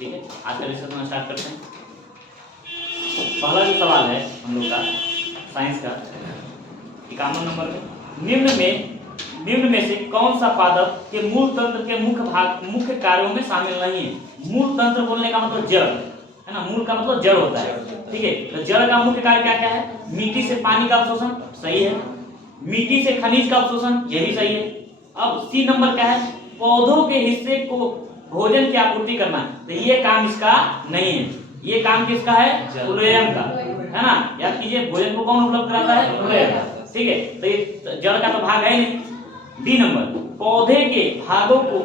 ठीक है, आज का डिस्कशन स्टार्ट करते हैं। पहला जो सवाल है हम लोग का साइंस का 51 नंबर में, निम्न में से कौन सा पादप के मूल तंत्र के मुख्य कार्यों में शामिल नहीं है। मूल तंत्र बोलने का मतलब जड़ है ना, मूल का मतलब जड़ होता है। ठीक है, तो जड़ का मुख्य कार्य क्या क्या है? मिट्टी से पानी का अवशोषण, सही है। मिट्टी से खनिज का अवशोषण, ये भी सही है। अब सी नंबर क्या है? पौधों के हिस्से को भोजन की आपूर्ति करना, तो ये काम इसका नहीं है। ये काम किसका है? फ्लोएम का, है ना। याद कीजिए, भोजन को कौन उपलब्ध कराता है? फ्लोएम। ठीक है, तो ये जड़ का तो भाग है नहीं। डी नंबर, पौधे के भागों को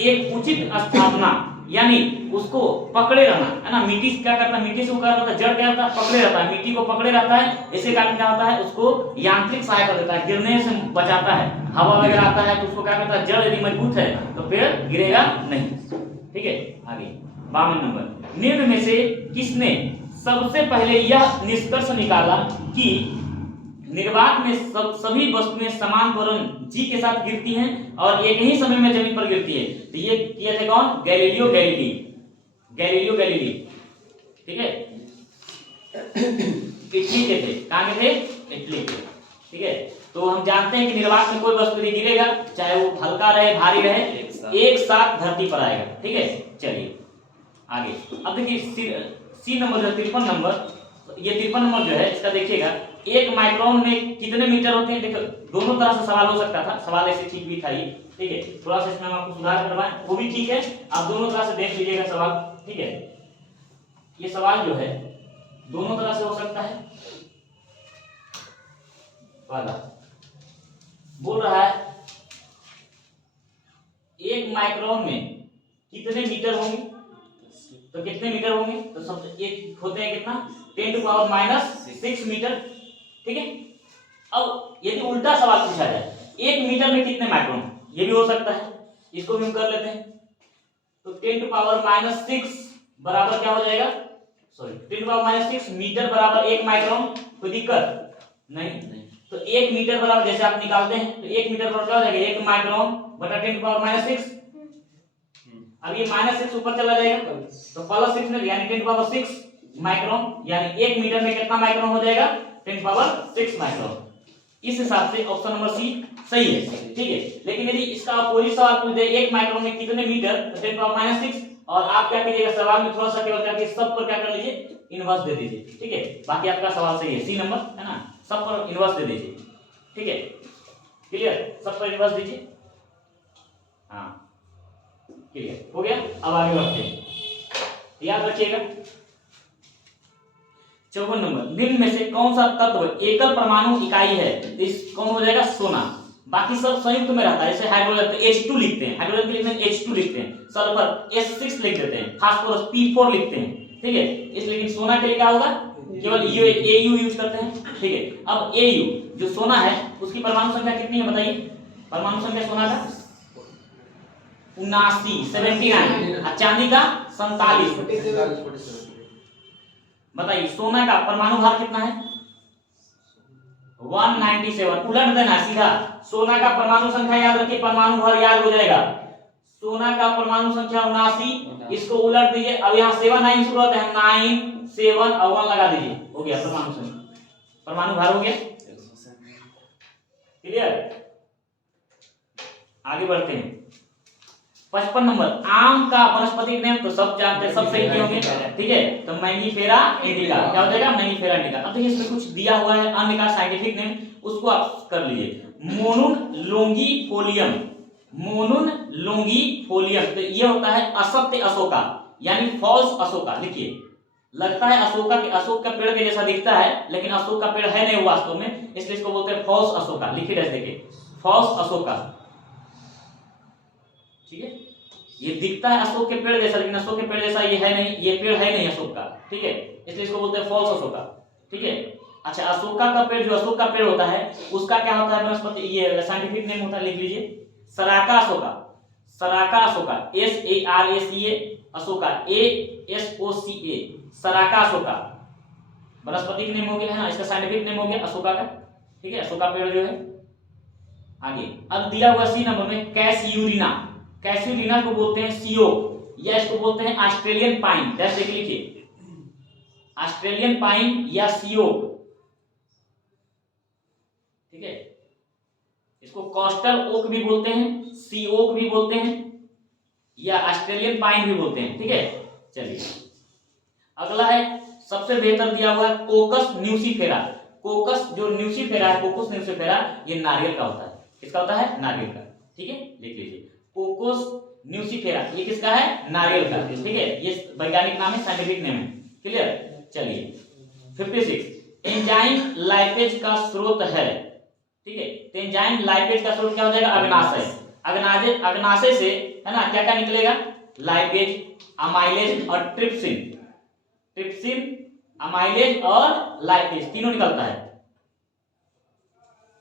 एक उचित स्थापना यानी उसको पकड़े रहना, है ना। मिट्टी से क्या करता है? मिट्टी से वो क्या करता है? जड़ क्या करता है? पकड़े रहता है, मिट्टी को पकड़े रहता है। इसके कारण क्या होता है? उसको यांत्रिक सहायता देता है, गिरने से बचाता है। हवा वगैरह आता है तो उसको क्या करता है? जड़ यदि मजबूत है तो पेड़ गिरेगा नहीं। ठीक है, आगे 52 नंबर, निम्न में से किसने सबसे पहले यह निष्कर्ष निकाला कि निर्वात में सभी वस्तुएं समान त्वरण जी के साथ गिरती हैं और एक ही समय में जमीन पर गिरती है। तो ये किए थे कौन? Galileo Galilei. ठीक है, इटली के थे। कहां के थे? इटली के। ठीक है, तो हम जानते हैं कि निर्वात में कोई वस्तु नहीं गिरेगा, चाहे वो हल्का रहे भारी रहे, एक साथ धरती पर आएगा। ठीक है, चलिए आगे। अब देखिए सी नंबर जो 53 नंबर, ये 53 नंबर जो है इसका देखिएगा, एक माइक्रोन में कितने मीटर होते हैं? देखो, दोनों तरह से सवाल हो सकता था, सवाल ऐसे ठीक भी था ये। ठीक है, थोड़ा सा इसमें हम आपको सुधार करवाएं, वो भी ठीक है। आप दोनों तरह से देख लीजिएगा सवाल। ठीक है, ये सवाल जो है दोनों तरह से हो सकता है। वाला बोल रहा है एक माइक्रोन में कितने मीटर होंगे, तो कितने मीटर होंगे? तो सब एक होते हैं कितना? 10⁻⁻⁶ मीटर। ठीक है, अब यदि उल्टा सवाल पूछा जाए, एक मीटर में कितने माइक्रोन, ये भी हो सकता है। इसको भी हम कर लेते हैं। तो 10⁻⁻⁶ बराबर क्या हो जाएगा? सॉरी, 10⁻⁻⁶ मीटर बराबर 1 माइक्रोन। कोई दिक्कत नहीं। तो 1 मीटर बराबर, जैसे आप निकालते हैं तो 1 मीटर बराबर क्या हो जाएगा? 1 माइक्रोन बटा 10⁻⁻⁶। अब ये -6 ऊपर चला जाएगा तो +6 में, यानी 10⁻⁶ माइक्रोन, यानी 1 मीटर में कितना माइक्रोन हो जाएगा? 10⁻⁶ माइक्रोन। इस हिसाब से ऑप्शन नंबर सी सही है। ठीक है, लेकिन यदि इसका अपोजिट सवाल पूछ दे 1 माइक्रोन में कितने मीटर, तो 10⁻⁻⁶, और आप क्या कीजिएगा सवाल में थोड़ा सा केवल करके सब पर क्या कर लीजिए? इनवर्स दे दीजिए। ठीक है, बाकी आपका सवाल सही है, सी नंबर है ना, सब पर इनवर्स दे दीजिए। ठीक है, क्लियर, सब पर इनवर्स दीजिए। हाँ, क्लियर हो गया। अब आगे बढ़ते हैं, याद रखिएगा। 54 नंबर, निम्न में से कौन सा तत्व एकल परमाणु इकाई है? इस कौन हो जाएगा? सोना। बाकी सब संयुक्त में रहता है, जैसे हाइड्रोजन तो H2 लिखते हैं, हाइड्रोजन के लिए H2 लिखते हैं, सल्फर S6 लिख देते हैं, फास्फोरस P4 लिखते हैं। ठीक है, इस लेकिन सोना के लिए क्या होगा? केवल AU यूज करते हैं। ठीक है, अब AU जो सोना है उसकी परमाणु संख्या कितनी है बताइए? परमाणु संख्या सोना का 79 और चांदी का 47। बताइए सोना का परमाणु भार कितना है? 197। उलट देना सीधा, सोना का परमाणु संख्या याद रखिए, परमाणु भार याद हो जाएगा। सोना का परमाणु संख्या 79, इसको उलट दीजिए। अब यहाँ 7 9 शुरू होता है, 9 7 और 1 लगा दीजिए, हो गया परमाणु संख्या, परमाणु भार हो गया। क्लियर, आगे बढ़ते हैं। 55 नंबर, आम का वनस्पतिक नेम तो सब जानते हैं, सब सही किए होंगे। ठीक है, तो मैनीफेरा इंडिका क्या हो जाएगा? मैनीफेरा इंडिका। अब देखिए इसमें कुछ दिया हुआ है अन्य का साइंटिफिक नेम, उसको आप कर लीजिए। मोनुन लोंगिफोलियम, मोनुन लोंगिफोलियम, तो ये होता है असत्य अशोका यानी फॉल्स अशोका। लिखिए, लगता है अशोका के, अशोक का पेड़ के जैसा दिखता है, लेकिन अशोक का पेड़ है नहीं वास्तव में, इसलिए इसको बोलते हैं फॉल्स अशोका। लिखिए ऐसे देखिए, फॉल्स अशोका। ठीक है, ये दिखता है अशोक के पेड़ जैसा, लेकिन अशोक के पेड़ जैसा ये है नहीं, ये पेड़ है नहीं अशोक का। ठीक है, इसलिए इसको बोलते हैं फॉल्स अशोका। ठीक है, अच्छा, अशोका का पेड़, जो अशोक का पेड़ होता है उसका क्या होता है वनस्पति, ये साइंटिफिक नेम होता है, लिख लीजिए, सराका अशोका। सराका अशोका, SARACA अशोका, ASOCA, सराका अशोका वनस्पतिक नेम हो गया, है ना। इसका साइंटिफिक नेम हो गया अशोका का। ठीक है, अशोका पेड़ जो है। आगे अब दिया हुआ सी नंबर में कैसियूरिना, कैसियूरिना को बोलते हैं सीओ या इसको बोलते हैं ऑस्ट्रेलियन पाइन, डैश देख लिखिए, ऑस्ट्रेलियन पाइन या सियोक, ठीक है। इसको कोस्टल ओक भी बोलते हैं, सी ओक भी बोलते हैं, या ऑस्ट्रेलियन पाइन भी बोलते हैं, ठीक है। चलिए अगला है, सबसे बेहतर दिया हुआ है कोकस न्यूसीफेरा। कोकस जो न्यूसीफेरा है, कोकस न्यूसीफेरा, ये नारियल का होता है। किसका होता है? नारियल का, ठीक है, लिख लीजिए। कोकोस न्यूसीफेरा ये किसका है? नारियल का, ठीक है। ये वैज्ञानिक नाम है, साइंटिफिक नेम है, क्लियर। चलिए 56, एंजाइम लाइपेज का स्रोत है, ठीक है। तो एंजाइम लाइपेज का स्रोत क्या हो जाएगा? अग्नाशय। अग्नाशय से है ना क्या क्या निकलेगा? लाइपेज, अमाइलेज और ट्रिप्सिन। ट्रिप्सिन, अमाइलेज और लाइपेज तीनों निकलता है,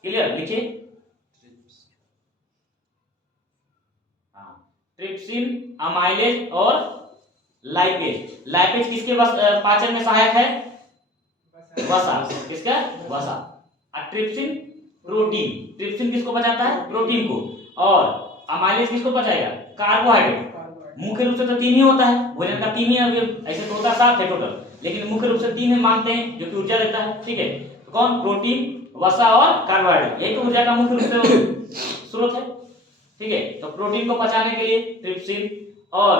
क्लियर, लिखिए। हाँ, ट्रिप्सिन, अमाइलेज और लाइपेज। लाइपेज किसके पाचन में सहायक है? वसा। किसका? वसा। और ट्रिप्सिन प्रोटीन। ट्रिप्सिन किसको पचाता है? प्रोटीन को। और अमाइलेज किसको पचाएगा? कार्बोहाइड्रेट। मुख्य रूप से तो तीन ही होता है, भोजन का तीन ही है, ऐसे तो होता है 7 है टोटल, लेकिन मुख्य रूप से 3 ही मानते हैं जो कि ऊर्जा देता है, ठीक है। तो कौन? प्रोटीन, वसा और कार्बोहाइड्रेट, यही तो ऊर्जा का मुख्य रूप से स्रोत है, ठीक है। तो प्रोटीन को पचाने के लिए ट्रिप्सिन, और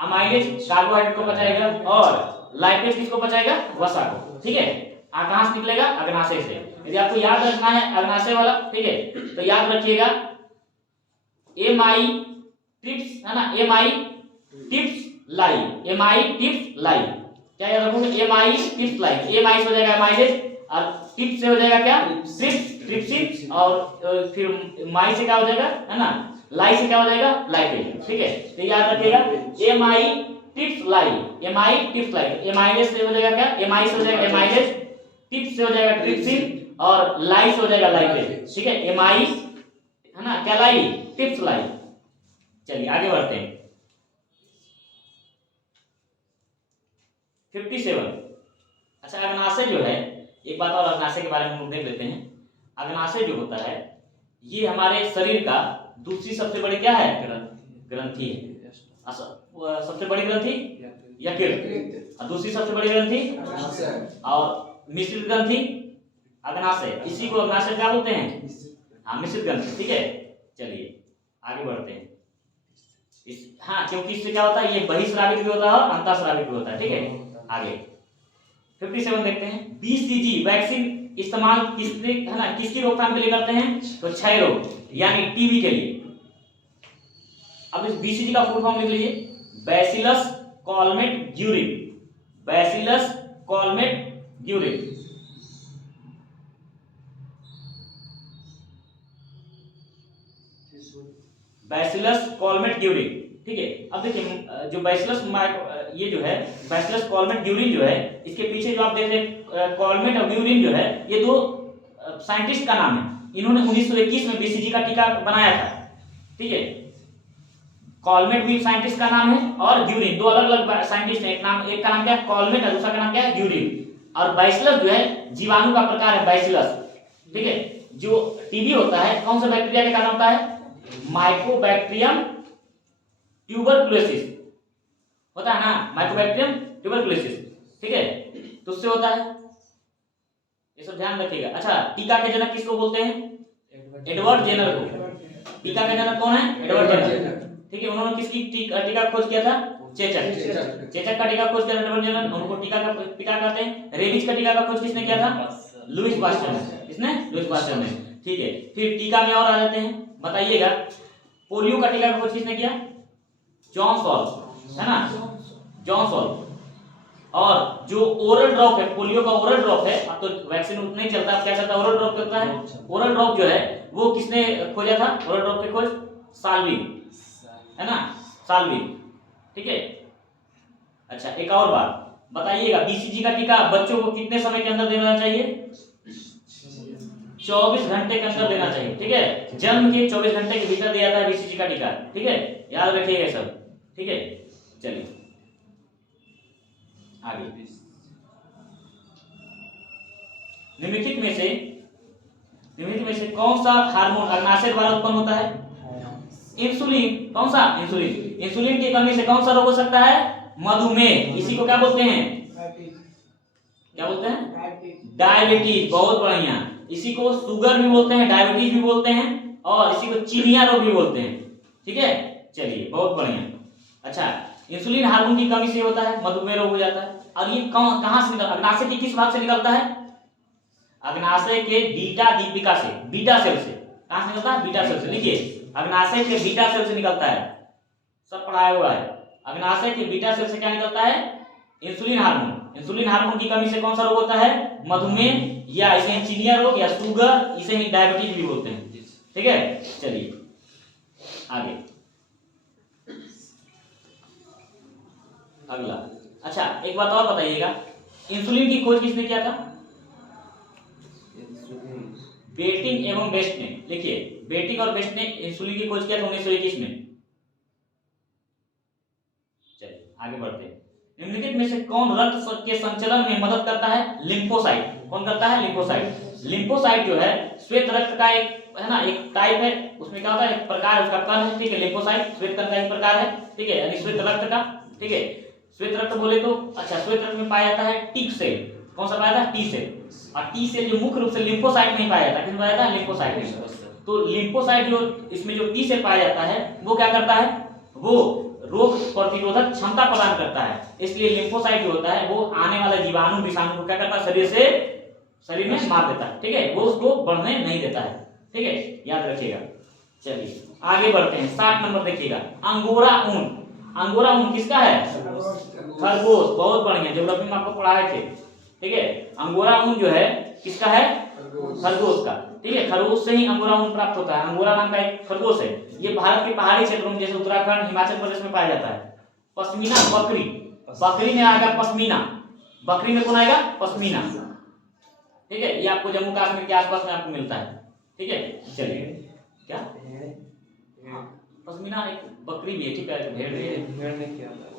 अमाइलेज कार्बोहाइड्रेट को पचाएगा, और लाइपेज किसको पचाएगा? वसा को, ठीक है। कहां से निकलेगा? अग्नाशय से। यदि आपको याद रखना है अग्नाशय वाला, ठीक है, तो याद रखिएगा एमाई टिप्स, है ना, एमाई टिप्स लाई, एमाई टिप्स लाई, क्या याद रखोगे? एमाई टिप्स लाई, एमाई से हो जाएगा अमाइलेज, और टिप्स से हो जाएगा क्या? ट्रिप्स, ट्रिप्सिन, और फिर माई से क्या हो जाएगा, है ना, लाई से क्या हो जाएगा? लाइपेज, ठीक है। तो याद रखिएगा एमाई टिप्स लाई, एमाई टिप्स लाई, एमाइलेज से हो जाएगा क्या? एमाई से हो जाएगा एमाइलेज, टिप्स से हो जाएगा ट्रिप्सिन, और लाई से हो जाएगा लाइपेज, ठीक है। एमाई, है ना, क्या लाई? टिप्स लाई। चलिए आगे बढ़ते हैं। 57, अच्छा अग्नाशय जो है, एक बात और अग्नाशय के बारे में हम लोग देख लेते हैं। अग्नाशय जो होता है ये हमारे शरीर का दूसरी सबसे बड़ी क्या है? ग्रंथि है। सबसे बड़ी ग्रंथि यकृत, और दूसरी सबसे बड़ी ग्रंथि और मिश्रित ग्रंथि अग्नाशय, इसी को अग्नाशय क्या बोलते हैं? हाँ, मिश्रित ग्रंथि, ठीक है। चलिए आगे बढ़ते हैं। हाँ, क्योंकि इससे क्या होता है, ये बहिस्रावित भी होता है और अंतःस्रावित भी होता है, ठीक है। आगे 57 देखते हैं। बीसीजी वैक्सीन इस्तेमाल किसने, है ना, किसकी रोकथाम के लिए करते हैं? तो क्षय रोग यानी टीबी के लिए। अब इस बीसीजी का फुल फॉर्म लिख लीजिए, bacillus Calmette Guerin, bacillus Calmette Guerin. Bacillus Calmette Guerin, ठीक है। अब देखिए जो बैसिलस ये जो है बैसिलस कॉलमेट ग्यूरिन जो है, इसके पीछे जो आप देख रहे हैं कॉलमेट और ग्यूरिन जो है, ये दो साइंटिस्ट का नाम है। इन्होंने 1921 में बीसीजी का टीका बनाया था, ठीक है। कॉलमेट भी साइंटिस्ट का नाम है, और ग्यूरिन, दो अलग अलग साइंटिस्ट हैं। एक का नाम क्या है? कॉलमेट, और दूसरा का नाम क्या है? ग्यूरिन। और बैसिलस जो है जीवाणु का प्रकार है, बैसिलस, ठीक है। जो टीबी होता है कौन सा बैक्टीरिया के कारण होता है? माइकोबैक्टीरियम ट्यूबरकुलोसिस होता है ना, माइकोबैक्टीरियम ट्यूबरकुलोसिस, ठीक है, तो उससे होता है, ये सब ध्यान रखिएगा। अच्छा, टीका के जनक किसको बोलते हैं? एडवर्ड जेनर को। टीका के जनक कौन है? एडवर्ड जेनर, ठीक है। उन्होंने किसकी टीका खोज किया था? चेचक। चेचक का टीका खोज किया था एडवर्ड जेनर, उनको टीका कहते हैं। रेबीज का टीका का खोज किसने किया था? लुईस पास्चर ने। किसने? लुईस पास्चर ने, ठीक है। फिर टीका में और आ जाते हैं, बताइएगा पोलियो का टीका का खोज किसने किया? जॉन सॉल्व, है ना, जॉन सॉल्व। और जो ओरल ड्रॉप है, पोलियो का ओरल ड्रॉप है, अब तो वैक्सीन उतना ही चलता है, क्या चलता है? ओरल ड्रॉप चलता है। ओरल ड्रॉप जो है वो किसने खोजा था? ओरल ड्रॉप की खोज साल्विन, है ना, साल्विन, ठीक है। अच्छा, एक और बात बताइएगा, बीसीजी का टीका बच्चों को कितने समय के अंदर देना चाहिए? 24 घंटे के अंदर देना चाहिए, ठीक है। जन्म के 24 घंटे के भीतर दिया जाता है बीसीजी का टीका, ठीक है, याद रखिएगा सब, ठीक है। चलिए आगे, निम्नलिखित में से कौन सा हार्मोन अग्नाशय द्वारा उत्पन्न होता है? इंसुलिन, कौन सा? इंसुलिन। इंसुलिन की कमी से कौन सा रोग हो सकता है? मधुमेह। इसी को क्या बोलते हैं? क्या बोलते हैं? डायबिटीज। बहुत बढ़िया। इसी को शुगर भी बोलते हैं, डायबिटीज भी बोलते हैं, और इसी को चीनिया रोग भी बोलते हैं। ठीक है, चलिए बहुत बढ़िया। अच्छा, इंसुलिन हार्मोन की कमी से होता है, मधुमेह रोग हो जाता है। और ये कहां से निकलता है? अग्नाशय के किस भाग से निकलता है? अग्नाशय के बीटा दीपिका से, बीटा सेल से। कहां से निकलता है? बीटा सेल से। लिखिए, अग्नाशय के बीटा सेल से निकलता है, सब पढ़ाया हुआ है। अग्नाशय के बीटा सेल से क्या निकलता है? Insulin hormone. इंसुलिन हार्मोन की कमी से कौन सा रोग होता है? मधुमेह, या इसे चीनिया रोग, या शुगर, इसे ही डायबिटीज भी बोलते हैं। ठीक है, चलिए आगे अगला। अच्छा, एक बात और बताइएगा, इंसुलिन की खोज किसने किया था? बेटिंग एवं बेस्ट ने। लिखिए, बेटिंग और बेस्ट ने इंसुलिन की खोज किया था 1921 में। चलिए आगे बढ़ते हैं। निम्नलिखित में से कौन रक्त के संचलन में मदद करता है? लिम्फोसाइट। कौन करता है? लिम्फोसाइट। लिम्फोसाइट जो है श्वेत रक्त का एक है ना, एक टाइप है। उसमें क्या होता है? एक प्रकार उसका कण है। ठीक है, लिम्फोसाइट श्वेत कण का एक प्रकार है। ठीक है, यानी श्वेत रक्त का। ठीक है, श्वेत रक्त बोले तो अच्छा, श्वेत रक्त में पाया जाता है टी सेल। कौन सा पाया जाता है? T cell. और टी सेल जो मुख्य रूप से लिम्फोसाइट में पाया जाता है। किसमें पाया जाता है? लिम्फोसाइट में। तो लिम्फोसाइट जो इसमें जो टी सेल पाया जाता है, वो क्या करता है? वो रोग प्रतिरोधक क्षमता प्रदान करता है। इसलिए लिम्फोसाइट जो होता है वो आने वाले जीवाणु विषाणु को क्या करता है? शरीर में मार देता है। ठीक है, वो उसको बढ़ने नहीं देता है। ठीक है, याद रखिएगा। चलिए आगे बढ़ते हैं। 60 नंबर देखिएगा, अंगोरा ऊन। अंगोरा ऊन किसका है? खरगोश। बहुत बढ़िया, ज्योग्राफी में आपको पढ़ाए थे। ठीक है, अंगोरा ऊन जो है किसका है? खरगोश का। ठीक है, खरगोश से ही अंगोरा ऊन प्राप्त होता है। अंगोरा नाम का एक खरगोश है। ये भारत के पहाड़ी क्षेत्रों में जैसे उत्तराखंड, हिमाचल प्रदेश में पाया जाता है। पश्मीना बकरी, बकरी में आएगा पश्मीना। बकरी में कौन आएगा? पश्मीना। ठीक है, ये आपको जम्मू कश्मीर के आसपास में आपको मिलता है। ठीक है, चलिए क्या पश्मीना एक बकरी भी है। ठीक है, भेड़ भी है। भेड़ में क्या होता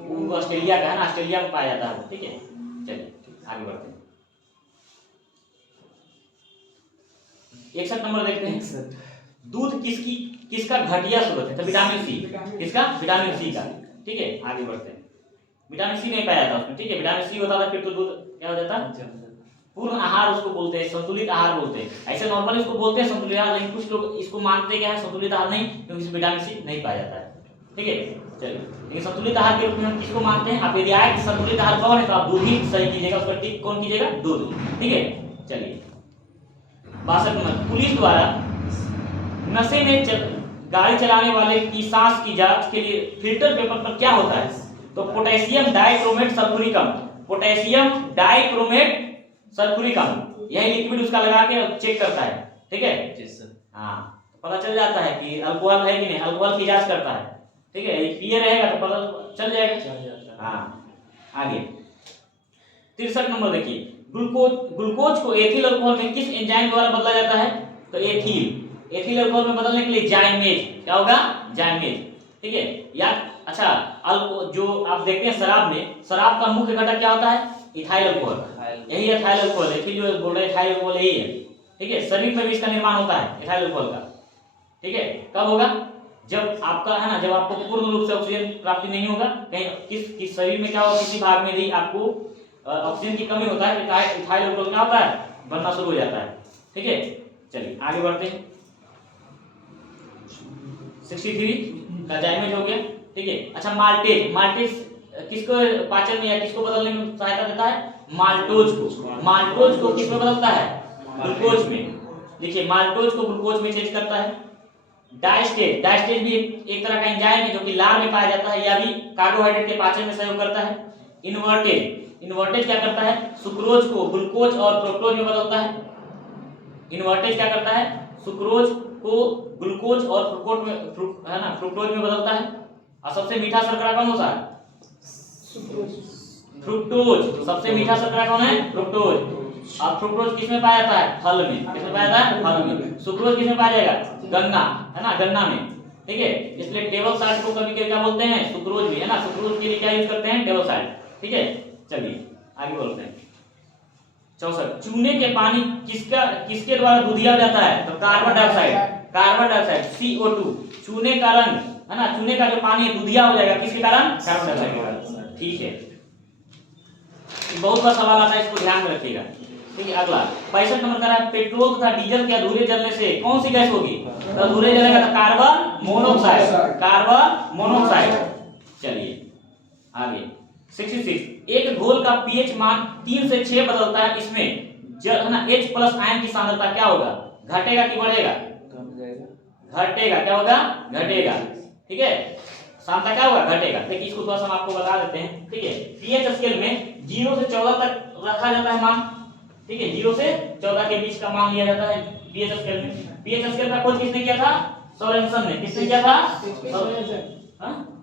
वो ऑस्ट्रेलिया का है ना, ऑस्ट्रेलिया में पाया जाता है। ठीक है, चलिए आगे बढ़ते हैं। 61 नंबर देखते हैं। दूध किसका घटिया स्रोत है? तो विटामिन सी। किसका? विटामिन सी का। ठीक है, आगे बढ़ते हैं। विटामिन सी नहीं पाया था उसमें। ठीक है, विटामिन सी होता था फिर तो दूध क्या हो जाता? पूर्ण आहार उसको बोलते हैं, संतुलित आहार बोलते हैं। ऐसे नॉर्मली इसको बोलते हैं संतुलित आहार, लेकिन कुछ लोग इसको मानते क्या है? संतुलित आहार नहीं, क्योंकि इसमें विटामिन सी नहीं पाया जाता है। ठीक है, चलिए, लेकिन संतुलित आहार के रूप में हम किसको मानते हैं? आप यदि आए कि संतुलित आहार कौन है, तो आप दूध ही सही कीजिएगा, उसका टिक कौन कीजिएगा? दूध। ठीक है, चलिए 62 नंबर, पुलिस द्वारा नशे में गाड़ी चलाने वाले की सांस की जांच के लिए फिल्टर पेपर पर क्या होता है? तो potassium dichromate sulphuricum. Potassium dichromate sulphuricum, यही लिक्विड उसका लगा के चेक करता है। ठीक है, हाँ, पता चल जाता है कि अल्कोहल है कि नहीं, अल्कोहल की जांच करता है। ठीक है, पिए रहेगा तो पता चल जाएगा। हाँ, आगे 63 नंबर देखिए, ग्लूकोज को एथिल अल्कोहल में किस एंजाइम द्वारा बदला जाता है? तो एथिल अल्कोहल में बदलने के लिए जाइमेज। क्या होगा? जाइमेज। ठीक है, या अच्छा, जो आप देखते हैं शराब में, शराब का मुख्य घटक क्या होता है? Ethyl alcohol. यही इथाइल अल्कोहल है, फिर जो बोल रहे इथाइल अल्कोहल यही है। ठीक है, शरीर में भी इसका निर्माण होता है इथाइल अल्कोहल का। ठीक है, कब होगा? जब आपका है ना, जब आपको पूर्ण रूप से ऑक्सीजन प्राप्ति नहीं होगा, कहीं किस शरीर में क्या होगा, किसी भाग में भी आपको ऑक्सीजन की कमी होता है, इथाइल अल्कोहल क्या होता है? बनना शुरू हो जाता है। ठीक है, चलिए आगे बढ़ते हैं। 63 का जाइमेज हो गया। ठीक है, अच्छा, माल्टेज किसको पाचन में या किसको बदलने में सहायता देता है? माल्टोज को। माल्टोज को किसमें बदलता है? ग्लूकोज में। देखिए, माल्टोज को ग्लूकोज में चेंज करता है। डायस्टेज भी एक तरह का एंजाइम है जो कि लार में पाया जाता है, या भी कार्बोहाइड्रेट के पाचन में सहयोग करता है। इन्वर्टेज क्या करता है? सुक्रोज को ग्लूकोज और फ्रुक्टोज में बदलता है। इन्वर्टेज क्या करता है? सुक्रोज को ग्लूकोज और फ्रुक्टोज में बदलता है। और सबसे मीठा शर्करा कौन सा है? फ्रुक्टोज। सबसे मीठा शर्करा कौन है? फ्रुक्टोज। और फ्रुक्टोज किसमें पाया जाता है? फल में। किसमें पाया जाता है? फल में। सुक्रोज किसमें पाया जाएगा? गन्ना, है ना, गन्ना में। ठीक है, इसलिए टेबल साल्ट को कभी क्या बोलते हैं? सुक्रोज भी, है ना। सुक्रोज के लिए क्या यूज करते हैं? Table salt. ठीक है, चलिए आगे बोलते हैं। 64, चूने के पानी किसके द्वारा दूधिया जाता है? तो carbon dioxide. Carbon dioxide CO2, चूने का रंग है ना, चूने का जो पानी दूधिया हो जाएगा किसके कारण? कार्बन डाइऑक्साइड के कारण। ठीक है, बहुत बार सवाल आता है, इसको ध्यान में रखिएगा। ठीक है, अगला 65 नंबर का है, पेट्रोल तथा डीजल के अधूरे जलने से कौन सी गैस होगी? तो अधूरे जलेगा तो कार्बन मोनोऑक्साइड, कार्बन मोनोऑक्साइड। चलिए आगे 66, एक घोल का पीएच मान 3 से 6 बदलता है, इसमें जल है ना H प्लस आयन की सांद्रता क्या होगा? घटेगा कि बढ़ेगा? घटेगा। क्या होगा? घटेगा। ठीक है, सांद्रता क्या होगा? घटेगा। देखिए इसको थोड़ा सा हम आपको बता देते हैं। ठीक है, पीएच स्केल में 0 से 14 तक रखा जाता है मान। ठीक है, 0 से 14 के बीच का मान लिया जाता है पीएच स्केल में। पीएच स्केल का खोज किसने किया था? सोरेनसन ने। किसने किया था?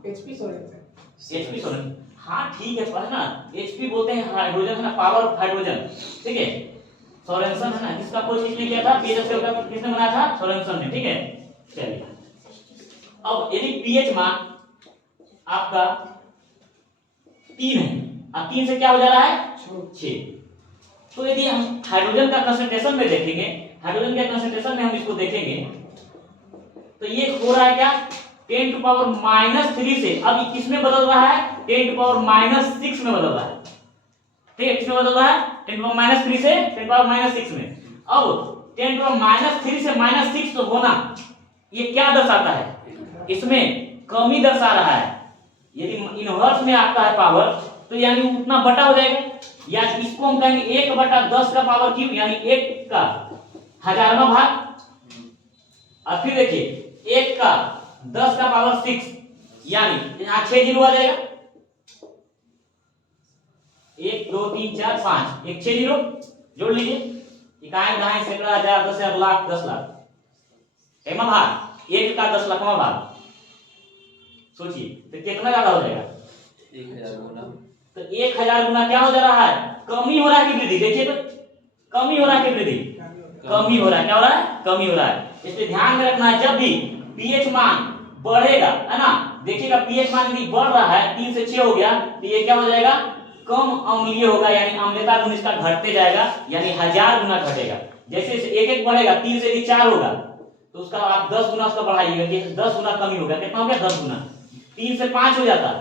HP Sorensen. हाँ ठीक है, पर ना एचपी बोलते हैं हाइड्रोजन है ना, पावर ऑफ हाइड्रोजन। ठीक है, सोरेनसन है ना, जिसका खोज किसने किया था? पीएच स्केल का किसने बनाया था? सोरेनसन ने। ठीक है, चलिए अब यदि पीएच मान आपका 3 है और 3 से क्या हो जा रहा है? 6, तो यदि हम हाइड्रोजन का कंसंट्रेशन में देखेंगे, हाइड्रोजन के कंसंट्रेशन में हम इसको देखेंगे तो ये हो रहा है क्या? 10 टू पावर -3 से अब ये किस में बदल रहा है? 10 टू पावर -6 में बदल रहा है। ठीक है, किसमें बदल रहा है? 10 टू पावर -3 से 10 टू पावर -6 में। अब 10 टू पावर -3 से -6 तो होना, ये क्या दर्शाता है? इसमें कमी दर्शा रहा है। यदि इनवर्स में आपका है पावर तो यानी उतना बटा हो जाएगा, या इसको हम कहेंगे 1/10 का पावर क्यूब, यानी 1 का 1000वां भाग। और फिर देखिए 1 का 10 का पावर 6, यानी यहां 6 जीरो आ जाएगा। 1 2 3 4 5, एक 6 जीरो जोड़ लीजिए। इकाई दहाई सैकड़ा हजार 10,000 लाख 10 लाख एमा भाग 1 का 10 लाखवां भाग। सोचिए तो कितना ज्यादा हो जाएगा? 1000 गुना। तो 1000 गुना क्या हो जा रहा है? कमी हो रहा है कि वृद्धि? देखिए तो कमी हो रहा है कि वृद्धि? कमी हो रहा है। क्या हो रहा है? कमी हो रहा है। इसलिए ध्यान में रखना है, जब भी पीएच मान बढ़ेगा है ना, देखिएगा पीएच मान यदि बढ़ रहा है 3 से 6 हो गया तो ये क्या हो जाएगा? कम अम्लीय होगा, यानी अम्लता गुण इसका घटते जाएगा, यानी 1000 गुना घटेगा। जैसे एक एक बढ़ेगा, 3 से यदि 4 होगा तो उसका आप 10 गुना उसका बढ़ाइएगा कि 10 गुना कमी होगा। कितना हो गया? 10 गुना। 3 से 5 हो जाता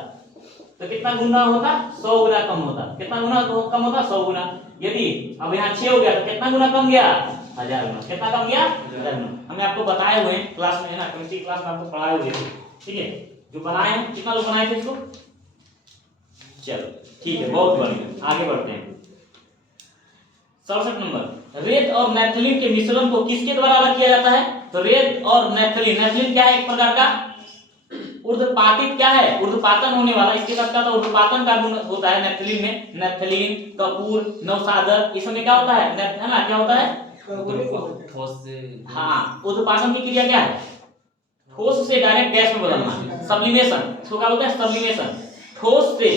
तो कितना गुना होता? 100 गुना कम होता। कितना गुना कम होता? 100 गुना। यदि अब यहाँ 6 हो गया तो कितना गुना कम गया? 1000 गुना। कितना कम गया? 1000 गुना। हमने आपको बताए हुए हैं क्लास में है ना, केमिस्ट्री क्लास में आपको पढ़ाए हुए थे। ठीक है, जो बनाए हैं, कितना लोग बनाए थे इसको? चलो ठीक है, बहुत बढ़िया, आगे बढ़ते हैं। 67 नंबर, रेत और नैप्थलीन के मिश्रण को किसके द्वारा अलग किया जाता है? तो रेत और नैप्थलीन, नैप्थलीन क्या है? एक प्रकार का ऊर्ध्वपातित क्या है? ऊर्ध्वपातन होने वाला। इसके साथ क्या होता है? ऊर्ध्वपातन का गुण होता है नैप्थलीन में। नैप्थलीन, कपूर, नवसादर, इसमें क्या होता है ना, क्या होता है? ठोस से। हाँ, ऊर्ध्वपातन की क्रिया क्या है? ठोस से डायरेक्ट गैस में बदलना, सब्लिमेशन। इसको क्या बोलते हैं? सब्लिमेशन। ठोस से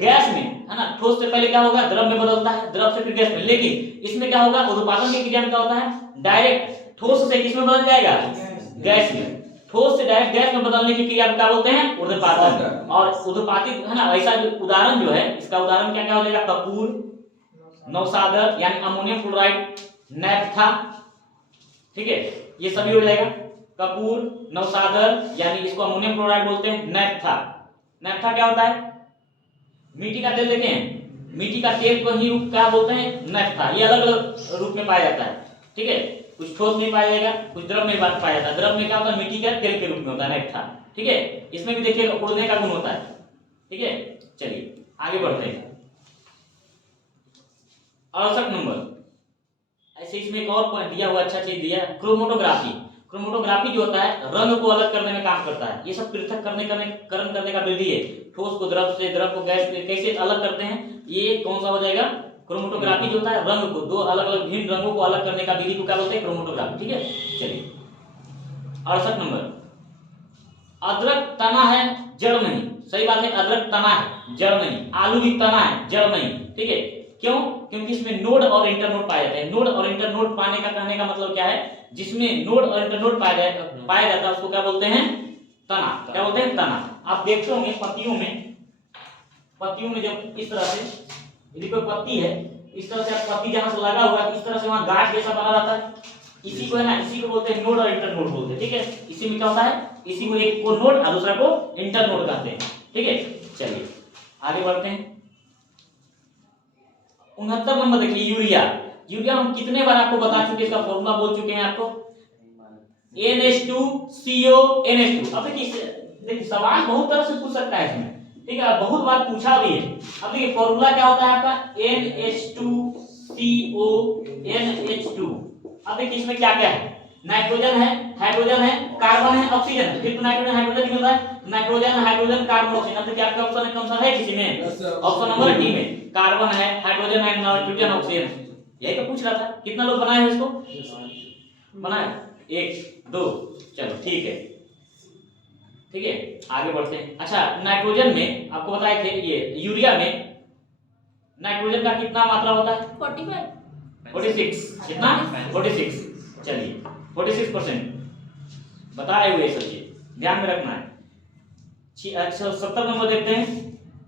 गैस में है ना, ठोस से पहले क्या होगा? द्रव में बदलता है, द्रव से फिर गैस में। लेकिन इसमें क्या होगा? ऊर्ध्वपातन की क्रिया में क्या होता है? डायरेक्ट ठोस से किस में बदल जाएगा? गैस में। ठोस से डायरेक्ट गैस में बदलने की क्रिया को क्या बोलते हैं? ऊर्ध्वपातन। और ऊर्ध्वपातित है ना, ऐसा उदाहरण जो है, इसका उदाहरण क्या क्या हो जाएगा? कपूर, नवसादर यानी अमोनियम क्लोराइड, नैप्था। ठीक है, ये सभी हो जाएगा। कपूर, नवसादर यानी इसको अमोनियम क्लोराइड बोलते हैं। नैप्था, नैप्था क्या होता है? मिट्टी का तेल देखे हैं, मिट्टी का तेल को ही रूप क्या बोलते हैं? नैप्था। ये अलग अलग रूप में पाया जाता है। ठीक है, कुछ ठोस में पाया जाएगा, कुछ द्रव में पाया जाता है। द्रव में क्या होता है? मिट्टी का तेल के रूप में होता है नैप्था। ठीक है, इसमें भी देखिए उड़ने का गुण होता है। ठीक है, चलिए आगे बढ़ते हैं। 68 नंबर, ऐसे इसमें एक और पॉइंट दिया हुआ, अच्छा चीज दिया, क्रोमेटोग्राफी। क्रोमेटोग्राफी जो होता है रंग को अलग करने में काम करता है। ये सब पृथक करण करने का विधि है। ठोस को द्रव से, द्रव को गैस से कैसे अलग करते हैं, ये कौन सा हो जाएगा? क्रोमेटोग्राफी जो होता है रंग को, दो अलग अलग भिन्न रंगों को अलग करने का विधि को क्या बोलते हैं? क्रोमेटोग्राफी। ठीक है, चलिए 68 नंबर, अदरक तना है जड़ नहीं। सही बात है, अदरक तना है जड़ नहीं। आलू भी तना है जड़ नहीं। ठीक है, क्यों? क्योंकि इसमें नोड और इंटरनोड पाए जाते हैं। नोड और इंटरनोड पाने का कहने का मतलब क्या है? जिसमें नोड और इंटरनोड पाया जाता है उसको क्या बोलते हैं? तना। क्या बोलते हैं? तना। आप देखते होंगे पत्तियों में जब इस तरह से यदि कोई पत्ती है, इस तरह से आप पत्ती जहां से लगा हुआ है इस तरह से वहां गांठ जैसा बना रहता है। इसी को है ना, इसी को बोलते हैं नोड और इंटर नोड बोलते हैं, ठीक है। इसी में क्या होता है, इसी को एक को नोड और दूसरा को इंटर नोड कहते हैं, ठीक है। चलिए आगे बढ़ते हैं। 69 नंबर देखिए, यूरिया। यूरिया हम कितने बार आपको बता चुके, इसका फॉर्मूला बोल चुके हैं आपको, NH2CO NH2। अब देखिए सवाल बहुत तरह से पूछ सकता है इसमें, ठीक है, बहुत बार पूछा भी है। अब देखिए फॉर्मूला क्या होता है आपका, NH2CO NH2। अब देखिए इसमें क्या क्या है, नाइट्रोजन है, हाइड्रोजन है, कार्बन है, ऑक्सीजन है। फिर तो नाइट्रोजन हाइड्रोजन निकल रहा है, नाइट्रोजन हाइड्रोजन कार्बन ऑक्सीजन। अब देखिए आपका ऑप्शन कौन सा है किसी में, ऑप्शन नंबर डी में, कार्बन है, हाइड्रोजन है, नाइट्रोजन ऑक्सीजन। यही तो पूछ रहा था। कितना लोग बनाए हैं इसको, बनाए 1 2, चलो ठीक है, ठीक है। आगे बढ़ते हैं। अच्छा नाइट्रोजन में आपको बताए थे, ये यूरिया में नाइट्रोजन का कितना मात्रा होता है, 46। कितना, 46। चलिए 46% बताए हुए सब चीज ध्यान में रखना है। 70 नंबर देखते हैं,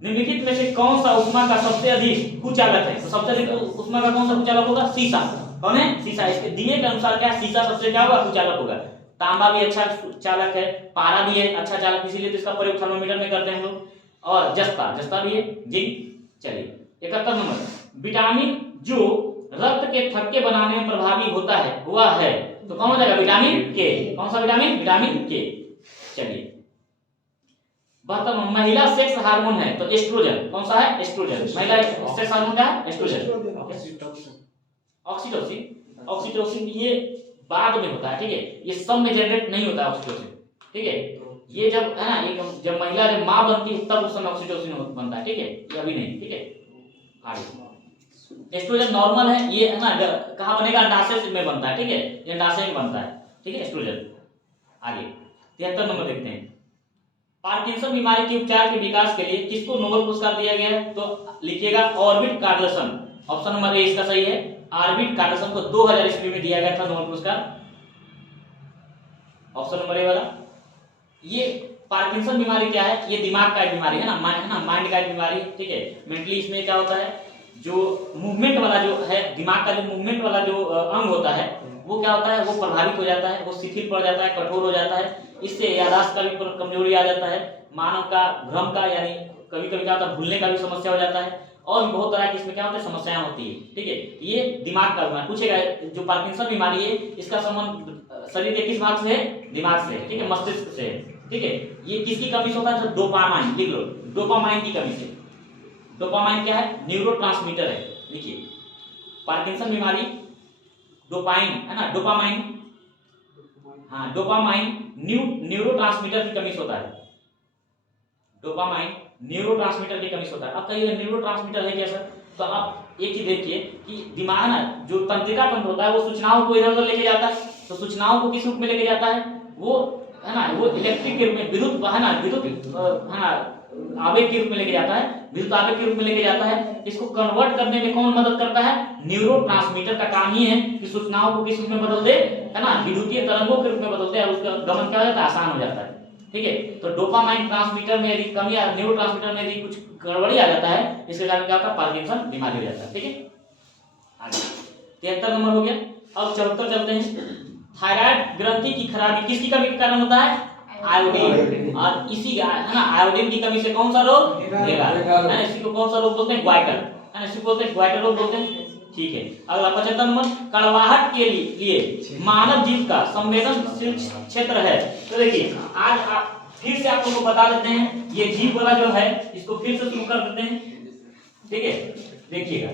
निम्नलिखित में से कौन सा उष्मा का सबसे अधिक कुचालक है। तो सबसे अधिक उष्मा का कौन सा कुचालक होगा, सीसा। कौन है, सीसा। इसके दिए के अनुसार क्या, सीसा सबसे क्या होगा, कुचालक होगा। तांबा भी अच्छा चालक है, पारा भी है अच्छा चालक, इसीलिए तो इसका प्रयोग थर्मोमीटर में करते हैं हम लोग। और जस्ता भी है, जिंक। चलिए 71 नंबर, विटामिन जो रक्त के थक्के बनाने में प्रभावी होता है वह है, तो कौन हो जाएगा, विटामिन के। कौन सा विटामिन, विटामिन के। चलिए 72, महिला सेक्स हार्मोन है तो एस्ट्रोजन। कौन सा है, एस्ट्रोजन। महिला सेक्स हार्मोन क्या है, एस्ट्रोजन। ऑक्सीटोसिन, ऑक्सीटोसिन ये बाद में होता है, ठीक है, ये सब में जनरेट नहीं होता है ऑक्सीटोसिन, ठीक है। ये जब है ना, ये जब महिला जब मां बनती है तब उस समय ऑक्सीटोसिन बनता है, ठीक है, ये अभी नहीं, ठीक है। आगे एस्ट्रोजन नॉर्मल है, ये है ना कहां बनेगा, अंडाशय में बनता है, ठीक है, ये अंडाशय में बनता है, ठीक है, एस्ट्रोजन। आगे 73 नंबर देखते हैं, पार्किंसन बीमारी के उपचार के विकास के लिए किसको नोबेल पुरस्कार दिया गया है, तो लिखिएगा Arvid Carlsson. Option number A इसका सही है, ऑर्बिट कार्लसन को 2000 ईस्वी में दिया गया था नोबेल पुरस्कार, ऑप्शन नंबर ए वाला। ये पार्किंसन बीमारी क्या है, ये दिमाग का एक बीमारी है ना, माइंड का एक बीमारी, ठीक है। मेंटली इसमें क्या होता है, जो मूवमेंट वाला जो है, दिमाग का जो मूवमेंट वाला जो अंग होता है वो क्या होता है, वो प्रभावित हो जाता है, वो शिथिल पड़ जाता है, कठोर हो जाता है। इससे याददाश्त का भी कमजोरी आ जाता है, मानव का भ्रम का, यानी कभी कभी क्या होता है, भूलने का भी समस्या हो जाता है, और भी बहुत तरह की इसमें क्या होता है, समस्याएं होती है, ठीक है। ये दिमाग का बीमारी पूछेगा, जो पार्किंसन बीमारी है इसका संबंध शरीर के किस भाग से है, दिमाग से, ठीक है, मस्तिष्क से, ठीक है। ये किसकी कमी से होता है, तो डोपामाइन, लिख लो, डोपामाइन की कमी से। डोपामाइन क्या है, न्यूरोट्रांसमीटर है, लिखिए। पार्किंसन बीमारी डोपाइन है ना, डोपामाइन, हाँ डोपामाइन न्यूरोट्रांसमीटर की कमी से होता है, डोपामाइन न्यूरोट्रांसमीटर की कमी से होता है। अब कहिए न्यूरोट्रांसमीटर है क्या सर, तो आप एक ही देखिए कि दिमाग ना, जो तंत्रिका तंत्र होता है वो सूचनाओं को इधर उधर लेके जाता है, तो सूचनाओं को किस रूप में लेके जाता है, वो है ना, वो इलेक्ट्रिक के रूप में, विद्युत है ना, विद्युत है ना, आवेग के रूप में लेके जाता है, विद्युत आवेग के रूप में लेके जाता है। इसको कन्वर्ट करने में कौन मदद करता है, न्यूरोट्रांसमीटर का काम ही है कि सूचनाओं को किस रूप में बदल दे, है ना, विद्युतीय तरंगों के रूप में बदल दे, और उसका गमन क्या हो जाता है, आसान हो जाता है, ठीक है। तो डोपामाइन ट्रांसमीटर में यदि कमी या न्यूरोट्रांसमीटर में यदि कुछ गड़बड़ी आ जाता है, इसके कारण क्या होता है, पार्किंसन बीमारी हो जाता है, ठीक है। आगे 73 नंबर हो गया। अब 74 चलते हैं, थायराइड ग्रंथि की खराबी किसकी कमी के कारण होता है, आयोडीन, और इसी है ना, आयोडीन की कमी से कौन सा रोग, है, इसी को कौन सा रोग बोलते हैं, ग्वाइटर, है ना, इसी को बोलते हैं ग्वाइटर रोग बोलते हैं, ठीक है। अगला 75 नंबर, कड़वाहट के लिए मानव जीव का संवेदनशील क्षेत्र है। तो देखिए आज आप फिर से आप लोगों को बता देते हैं, ये जीव वाला जो है इसको फिर से शुरू कर देते हैं, ठीक है। देखिएगा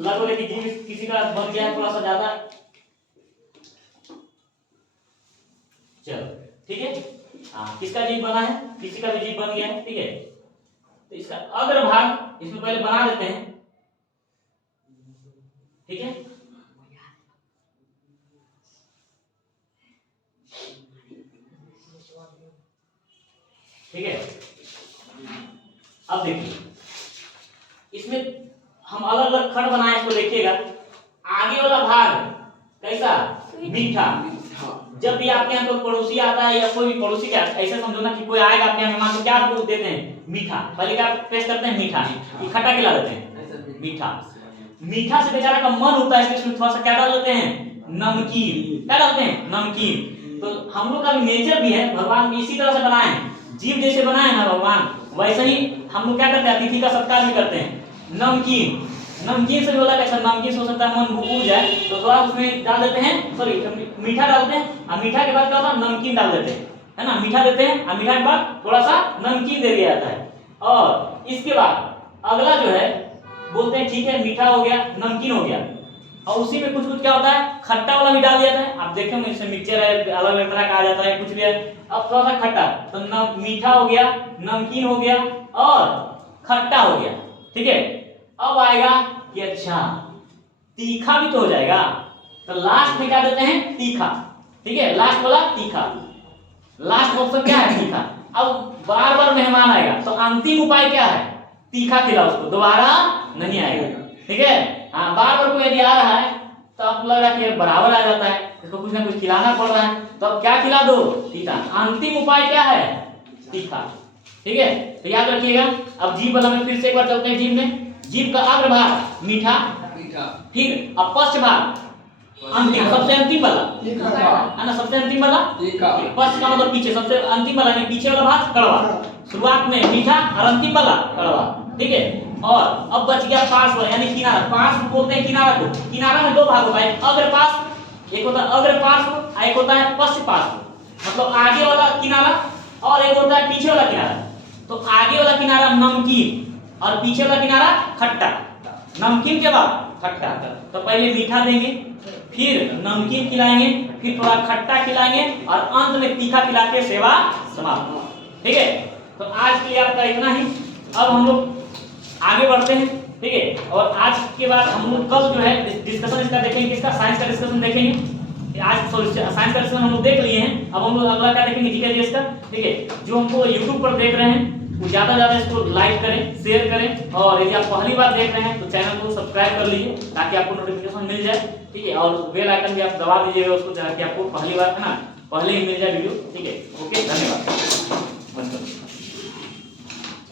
लगभग देखिए जीव किसी का बन गया है थोड़ा सा ज्यादा, चलो ठीक है, हाँ किसका जीव बना है, किसी का भी जीव बन गया है, ठीक है। तो इसका अग्रभाग इसमें पहले बना देते हैं, ठीक है। ठीक है, अब देखिए इसमें हम अलग अलग खंड बनाए, इसको देखिएगा। आगे वाला भाग कैसा, मीठा। जब भी आपके यहाँ कोई पड़ोसी आता है या कोई भी पड़ोसी क्या, ऐसा समझो ना कि कोई आएगा आपके यहाँ मेहमान, तो क्या आपको देते हैं, मीठा। पहले क्या पेश करते हैं, मीठा, खट्टा खिला देते हैं, मीठा। मीठा से बेचारा का मन होता है, इसलिए थोड़ा सा क्या डाल देते हैं, नमकीन। क्या डालते हैं? नमकीन। तो हम लोग का नेचर भी है, भगवान इसी तरह से बनाए हैं, जीव जैसे बनाए ना भगवान, वैसे ही हम लोग क्या करते हैं, अतिथि का सत्कार भी करते हैं। नमकीन, नमकीन से बोला कैसा, नमकीन से हो सकता है मन भूख जाए तो थोड़ा उसमें डाल देते हैं, सॉरी मीठा डालते हैं, और मीठा के बाद क्या होता है, नमकीन डाल देते हैं, है ना, मीठा देते हैं और मीठा के बाद थोड़ा सा नमकीन दे दिया जाता है। और इसके बाद अगला जो है बोलते हैं ठीक है मीठा हो गया, नमकीन हो गया, और उसी में कुछ कुछ क्या होता है, खट्टा वाला भी डाल दिया जाता है। आप देखेंगे इसमें मिक्सचर है, अलग अलग तरह का आ जाता है, कुछ भी है। अब थोड़ा सा खट्टा, तो मीठा हो गया, नमकीन हो गया और खट्टा हो गया, ठीक है। अब आएगा कि अच्छा तीखा भी तो हो जाएगा, तो लास्ट में क्या देते हैं, तीखा, ठीक है, लास्ट वाला तीखा, लास्ट ऑप्शन क्या है, तीखा। अब बार बार मेहमान आएगा तो अंतिम उपाय क्या है, तीखा खिलाओ उसको, दोबारा नहीं आएगा, ठीक है। हाँ, बार बार कोई यदि आ रहा है तो आपको लग रहा है कि बराबर आ जाता है, इसको कुछ ना कुछ खिलाना पड़ रहा है, तो अब क्या खिला दो, तीखा। अंतिम उपाय क्या है, तीखा, ठीक है। तो याद रखिएगा। अब जीभ वाला में फिर से एक बार चलते हैं। जीभ में, जीभ का अग्र भाग मीठा, फिर अब पश्च भाग अंतिम, सबसे अंतिम वाला है ना, सबसे अंतिम वाला पश्च का मतलब पीछे, सबसे अंतिम वाला यानी पीछे वाला भाग कड़वा, शुरुआत में मीठा और अंतिम वाला कड़वा, ठीक है। और अब बच गया पार्श्व यानी किनारा। पार्श्व बोलते हैं किनारा को। किनारा में दो भाग होता है, अग्र पार्श्व, एक होता है अग्र पार्श्व और एक होता है पश्च पार्श्व, मतलब आगे वाला किनारा, और एक होता है पीछे वाला किनारा। तो आगे वाला किनारा नमकीन और पीछे वाला किनारा खट्टा। नमकीन के बाद खट्टा, तो पहले मीठा देंगे, फिर नमकीन खिलाएंगे, फिर थोड़ा खट्टा खिलाएंगे और अंत में तीखा खिला के सेवा समाप्त, ठीक है। तो आज के लिए आपका इतना ही। अब हम लोग आगे बढ़ते हैं, ठीक है। और आज के बाद हम लोग कल जो है डिस्कशन इसका देखेंगे, किसका, साइंस का डिस्कशन देखेंगे। आज साइंस का डिस्कशन हम लोग देख लिए हैं, अब हम लोग अगला क्या देखेंगे, जीके जीएस का, ठीक है। जो हमको YouTube पर देख रहे हैं वो ज्यादा ज्यादा इसको लाइक करें, शेयर करें, और यदि आप पहली बार देख रहे हैं तो चैनल को सब्सक्राइब कर लीजिए ताकि आपको नोटिफिकेशन मिल जाए, ठीक है। और बेल आइकन भी आप दबा दीजिएगा उसको, ताकि आपको पहली बार, है ना, पहले ही मिल जाए वीडियो, ठीक है। ओके, धन्यवाद।